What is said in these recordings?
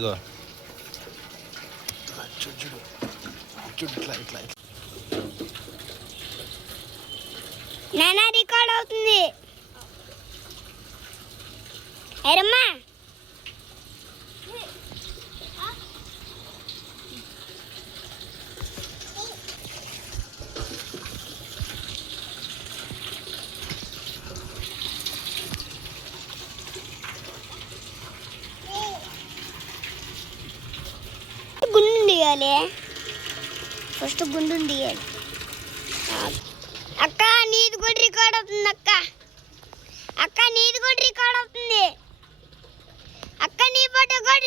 ఇదిగో చూడు చూడు చూడు ఇట్లా ఇట్లా నానా రికార్డ్ అవుతుంది ఎరమ్మా గుండు తీయాలి ఫస్ట్ గుండు తీయాలి అక్క నీది కూడా రికార్డ్ అవుతుంది అక్క నీది కూడా రికార్డ్ అవుతుంది అక్క నీ ఫోటో కూడా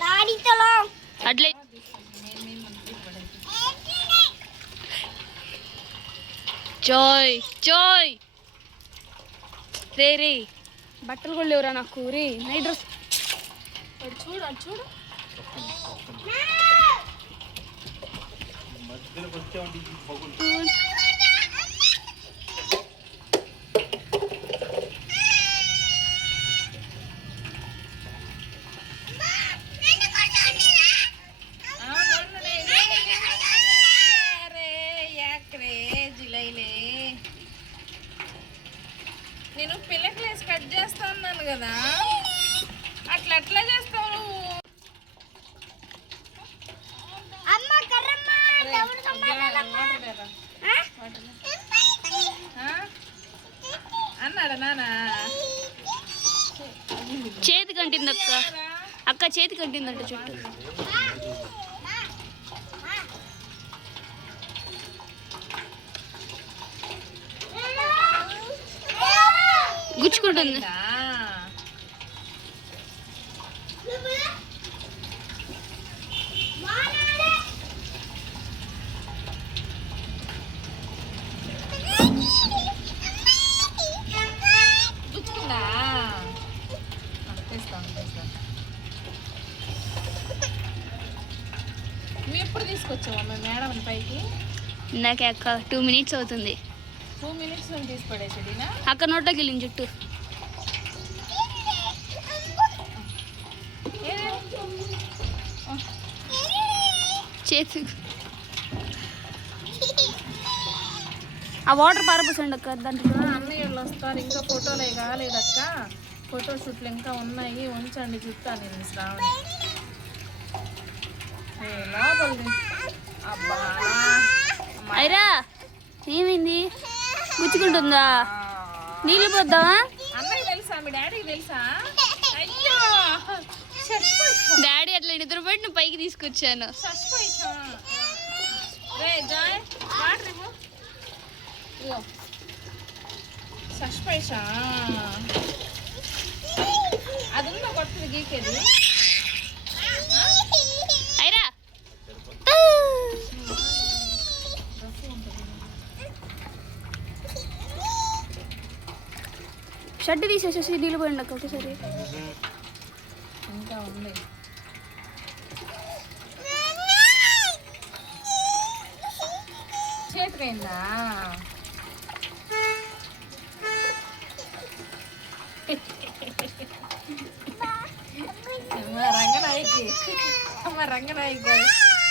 లాడితలో అట్లే జోయ్ జోయ్ రే రే బట్టలు కూడా లేవురా నాకు రే నైట్ డ్రెస్ చూడు అది చూడు నేను పిల్లకి కట్ చేస్తా ఉన్నాను కదా అట్లా అట్లా చేస్తావు అన్నాడా నాన్న చేతి కంటింది అక్క చేతి కంటిందంట చుట్టూ గుచ్చుకుంటుంది గుచ్చుకుందా తెస్తాను నువ్వు ఎప్పుడు తీసుకొచ్చావా మేము మేడం పైకి ఇందాకే అక్క 2 minutes అవుతుంది 2 minutes నుంచి తీసి పడేసాడినా అక్క నోట్లోకి వెళ్ళింది చుట్టూ చేతి ఆ వాటర్ పారపోసండి అక్క దాంట్లో అన్నయ్య వాళ్ళు వస్తారు ఇంకా ఫోటోలు కాలేదక్క ఫోటో షూట్లు ఇంకా ఉన్నాయి ఉంచండి చూస్తాను నేను శ్రావణి లోపలిది అబ్బా అయిరా ఏమైంది గుచ్చుకుంటుందా నీళ్ళు పోద్దామా అన్నయ్య తెలుసా మీ డాడీకి తెలుసా అయ్యో డాడీ అట్లా నిద్రపోయి నువ్వు పైకి తీసుకొచ్చాను సస్పెన్షన్ అది ఉందా కొత్తది గీకేది అయిరా షర్ట్ తీసేసేసి నీళ్ళు పోయండి అక్క ఒకసారి ఇంకా ఉంది చేతికైందా రంగనాయకి అమ్మ రంగనాయకి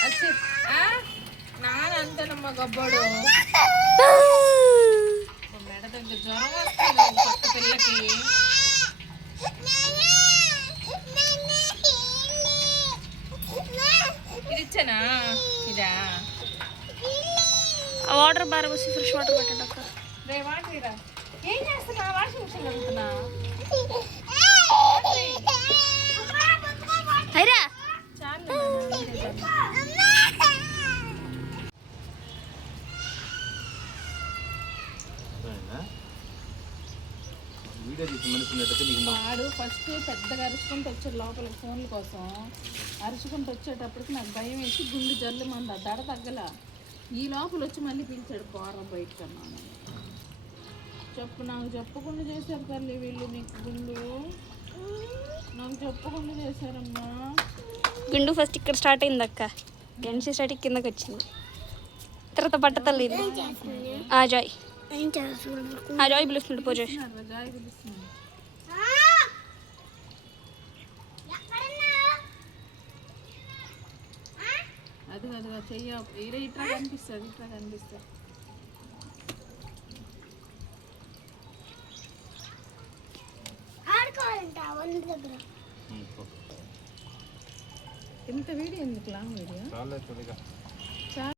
వచ్చి నాన్న అంతేనమ్మ గొబ్బడు మెడ దగ్గర జ్వరం వస్తుంది కొత్త పిల్లకి ఇది ఇచ్చానా ఇదా వాటర్ పారబోసి ఫ్రెష్ వాటర్ పెట్టండి అక్క రే వాటర్ ఇరా ఏం చేస్తున్నా వాషింగ్ మిషన్ అడుగుతున్నా అయిరా చాలు వాడు ఫస్ట్ పెద్దగా అరుచుకుంటూ వచ్చాడు లోపలికి ఫోన్ల కోసం అరుచుకుంటూ వచ్చేటప్పటికి నాకు భయం వేసి గుండె జల్లు మంది దడ తగ్గల ఈ లోపల వచ్చి మళ్ళీ పిలిచాడు పోర బయటకు అన్నాను చెప్పు, నాకు చెప్పకుండా చేశారు తల్లి వీళ్ళు నీకు గుండు. నాకు చెప్పకుండా చేశారమ్మా. గుండు ఫస్ట్ ఇక్కడ స్టార్ట్ అయింది అక్క, గెన్సీ స్టార్ట్ కిందకి వచ్చింది, తర్వాత పట్టతల్లి ఇది. ఆ జాయ్, ఆ జాయ్ పిలుస్తున్నాడు, పో జాయ్. జాయ్ పిలుస్తుంది. అది అదిగా చెయ్య ఇట్లా కనిపిస్తుంది, ఇట్లా కనిపిస్తుంది. ఆడుకోవాలంట వాళ్ళ దగ్గర. ఇంత వీడియో ఎందుకు లాంగ్ వీడియో? రాలేదు